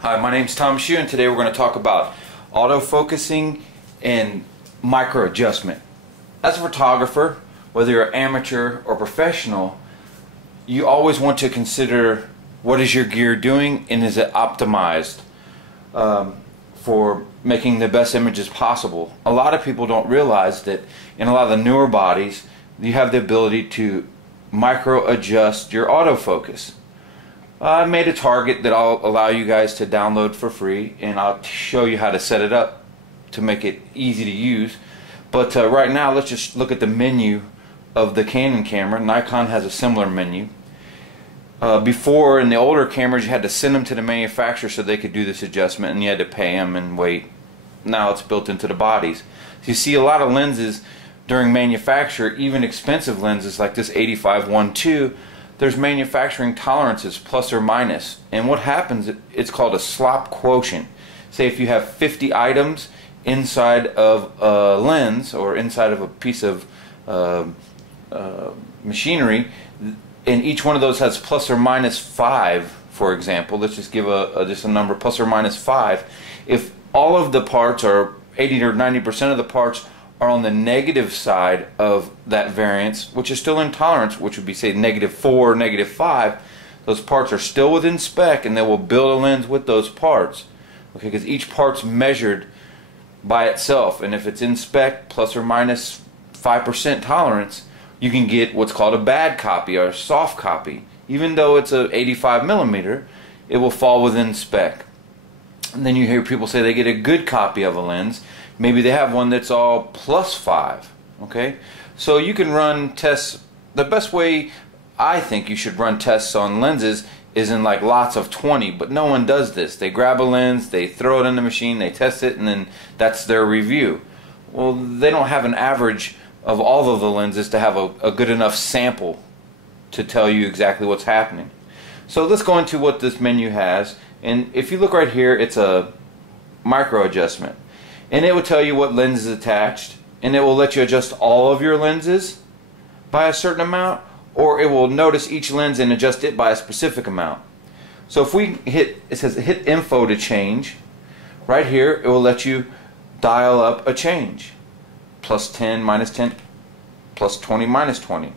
Hi, my name's Tom Shue, and today we're going to talk about autofocusing and micro adjustment. As a photographer, whether you're amateur or professional, you always want to consider what is your gear doing and is it optimized for making the best images possible. A lot of people don't realize that in a lot of the newer bodies you have the ability to micro adjust your autofocus. I made a target that I'll allow you guys to download for free, and I'll show you how to set it up to make it easy to use. But right now let's just look at the menu of the Canon camera. Nikon has a similar menu. Before, in the older cameras, you had to send them to the manufacturer so they could do this adjustment, and you had to pay them and wait. Now it's built into the bodies. So you see a lot of lenses during manufacture, even expensive lenses like this 85-1.2, there's manufacturing tolerances plus or minus, and what happens, it's called a slop quotient. Say if you have 50 items inside of a lens or inside of a piece of machinery, and each one of those has plus or minus 5, for example, let's just give just a number, plus or minus 5. If all of the parts, or 80 or 90% of the parts, are on the negative side of that variance, which is still in tolerance, which would be say -4 or -5, those parts are still within spec, and they will build a lens with those parts. Okay, because each part's measured by itself, and if it's in spec plus or minus 5% tolerance, you can get what's called a bad copy or a soft copy. Even though it's a 85mm, it will fall within spec. And then you hear people say they get a good copy of a lens. Maybe they have one that's all +5. Okay, so you can run tests. The best way I think you should run tests on lenses is in like lots of 20, but no one does this. They grab a lens, they throw it in the machine, they test it, and then that's their review. Well, they don't have an average of all of the lenses to have a good enough sample to tell you exactly what's happening. So let's go into what this menu has, and if you look right here, it's a micro adjustment, and it will tell you what lens is attached, and it will let you adjust all of your lenses by a certain amount, or it will notice each lens and adjust it by a specific amount. So if we hit, it says hit info to change, right here it will let you dial up a change. +10, -10, +20, -20.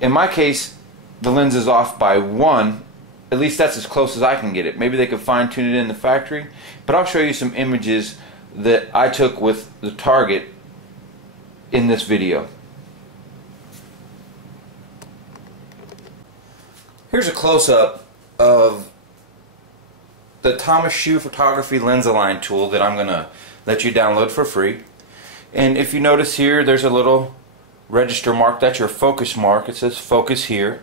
In my case, the lens is off by 1. At least that's as close as I can get it. Maybe they could fine tune it in the factory, but I'll show you some images that I took with the target in this video. Here's a close-up of the Thomas Shue Photography Lens Align tool that I'm going to let you download for free. And if you notice here, there's a little register mark. That's your focus mark. It says focus here.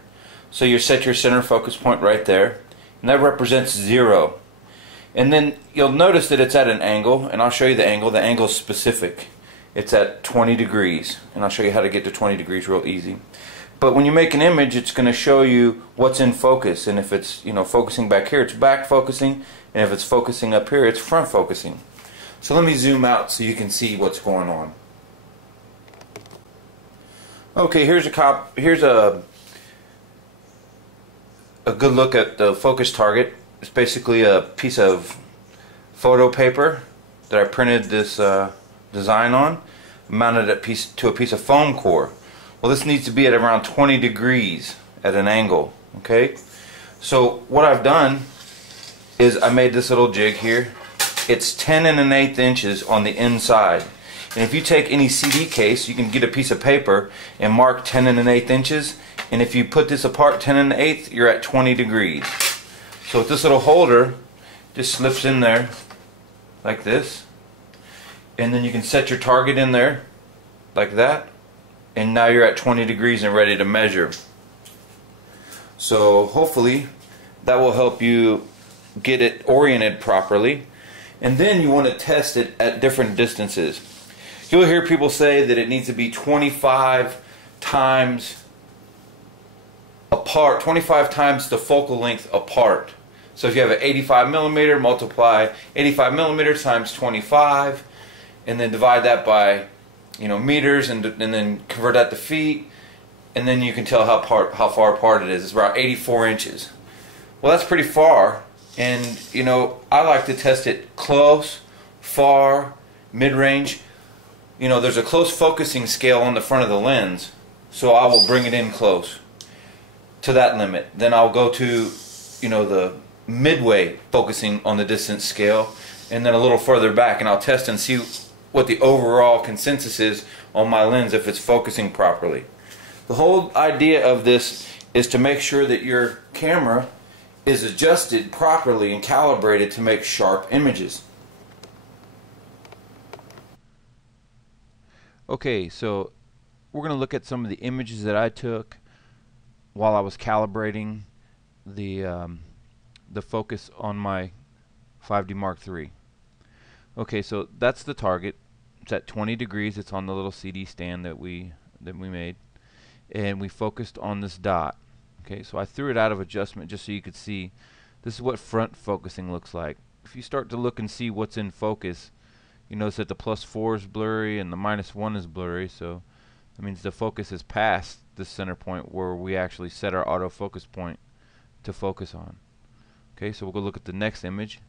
So you set your center focus point right there, and that represents 0. And then you'll notice that it's at an angle, and I'll show you the angle. The angle is specific. It's at 20 degrees, and I'll show you how to get to 20 degrees real easy. But when you make an image, it's going to show you what's in focus, and if it's focusing back here, it's back focusing, and if it's focusing up here, it's front focusing. So let me zoom out so you can see what's going on. Okay, here's a good look at the focus target. It's basically a piece of photo paper that I printed this design on, mounted to a piece of foam core. Well, this needs to be at around 20 degrees at an angle. Okay, so what I've done is I made this little jig here. It's 10 1/8 inches on the inside, and if you take any CD case, you can get a piece of paper and mark 10 1/8 inches, and if you put this apart 10 1/8, you're at 20 degrees. So with this little holder, just slips in there like this, and then you can set your target in there like that, and now you're at 20 degrees and ready to measure. So hopefully that will help you get it oriented properly, and then you want to test it at different distances. You'll hear people say that it needs to be 25 times apart, 25 times the focal length apart. So if you have an 85mm, multiply 85mm times 25, and then divide that by meters, and then convert that to feet, and then you can tell how far apart it is. It's about 84 inches. Well, that's pretty far, And you know, I like to test it close, far, mid-range. You know, there's a close focusing scale on the front of the lens, so I will bring it in close to that limit. Then I'll go to, you know, the midway focusing on the distance scale, and then a little further back, and I'll test and see what the overall consensus is on my lens if it's focusing properly. The whole idea of this is to make sure that your camera is adjusted properly and calibrated to make sharp images. Okay, so we're going to look at some of the images that I took while I was calibrating the focus on my 5D Mark III. Okay, so that's the target. It's at 20 degrees. It's on the little CD stand that we made, and we focused on this dot. Okay, so I threw it out of adjustment just so you could see. This is what front focusing looks like. If you start to look and see what's in focus, you notice that the +4 is blurry and the -1 is blurry, so that means the focus is past the center point where we actually set our autofocus point to focus on. Okay, so we'll go look at the next image.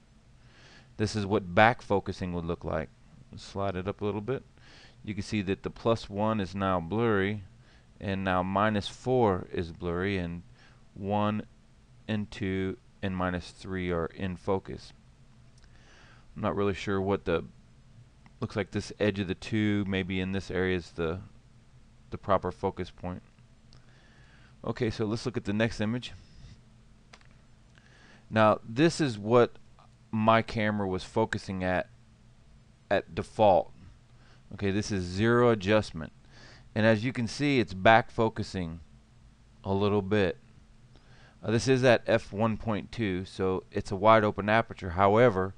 This is what back focusing would look like. Let's slide it up a little bit. You can see that the +1 is now blurry, and now -4 is blurry, and 1 and 2 and -3 are in focus. I'm not really sure what the looks like. This edge of the 2 maybe in this area is the proper focus point. Okay, so let's look at the next image. Now this is what my camera was focusing at default. Okay, this is 0 adjustment, and as you can see, it's back focusing a little bit. This is at f1.2, so it's a wide open aperture. However,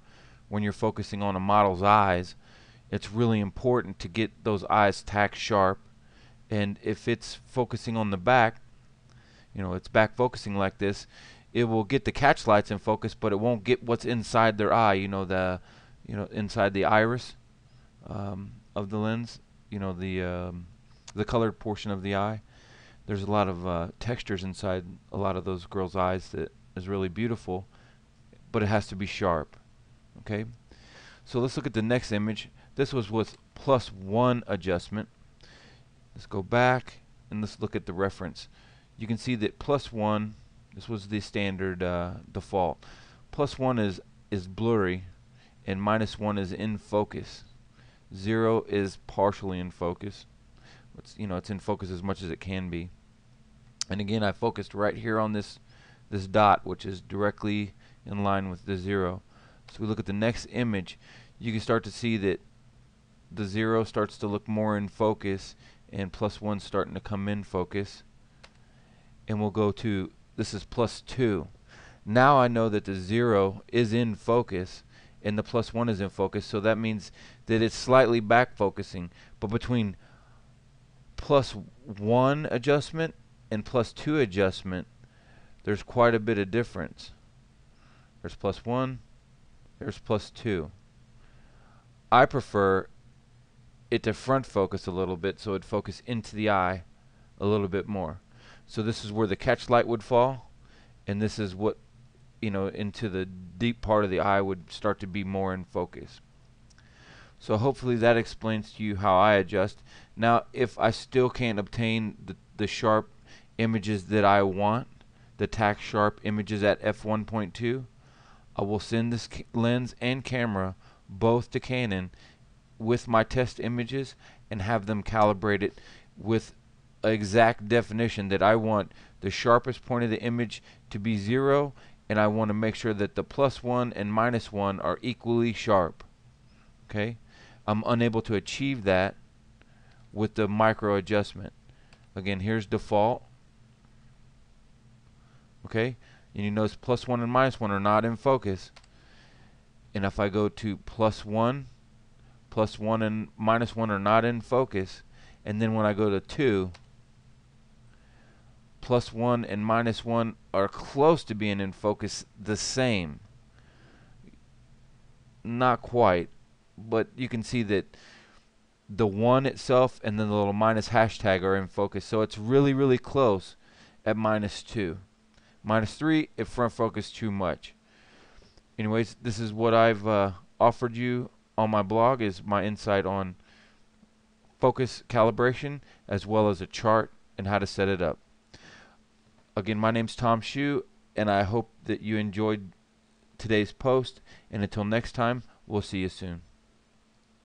when you're focusing on a model's eyes, it's really important to get those eyes tack sharp, and if it's focusing on the back, you know, it's back focusing like this, it will get the catch lights in focus, but it won't get what's inside their eye, inside the iris of the lens, the colored portion of the eye. There's a lot of textures inside a lot of those girls' eyes that is really beautiful, but it has to be sharp. Okay, so let's look at the next image. This was with +1 adjustment. Let's go back and let's look at the reference. You can see that +1, this was the standard default. +1 is blurry, and -1 is in focus. 0 is partially in focus. It's in focus as much as it can be. And again, I focused right here on this dot, which is directly in line with the 0. So we look at the next image. You can start to see that the 0 starts to look more in focus, and +1 starting to come in focus. And we'll go to, this is +2. Now I know that the 0 is in focus and the +1 is in focus, so that means that it's slightly back focusing. But between +1 adjustment and +2 adjustment, there's quite a bit of difference. There's +1, there's +2. I prefer it to front focus a little bit, so it'd focus into the eye a little bit more. So this is where the catch light would fall, and this is what, into the deep part of the eye would start to be more in focus. So hopefully that explains to you how I adjust. Now, if I still can't obtain the sharp images that I want, the tack sharp images at f1.2, I will send this lens and camera both to Canon with my test images and have them calibrated with exact definition that I want the sharpest point of the image to be 0, and I want to make sure that the +1 and -1 are equally sharp. Okay, I'm unable to achieve that with the micro adjustment. Again, here's default. Okay, and you notice +1 and -1 are not in focus. And if I go to +1 and -1 are not in focus, and then when I go to 2, +1 and -1 are close to being in focus the same. Not quite, but you can see that the 1 itself and then the little minus hashtag are in focus, so it's really, really close at -2. -3, it front focused too much. Anyways, this is what I've offered you on my blog, is my insight on focus calibration as well as a chart and how to set it up. Again, my name's Tom Shue, and I hope that you enjoyed today's post, and until next time, we'll see you soon.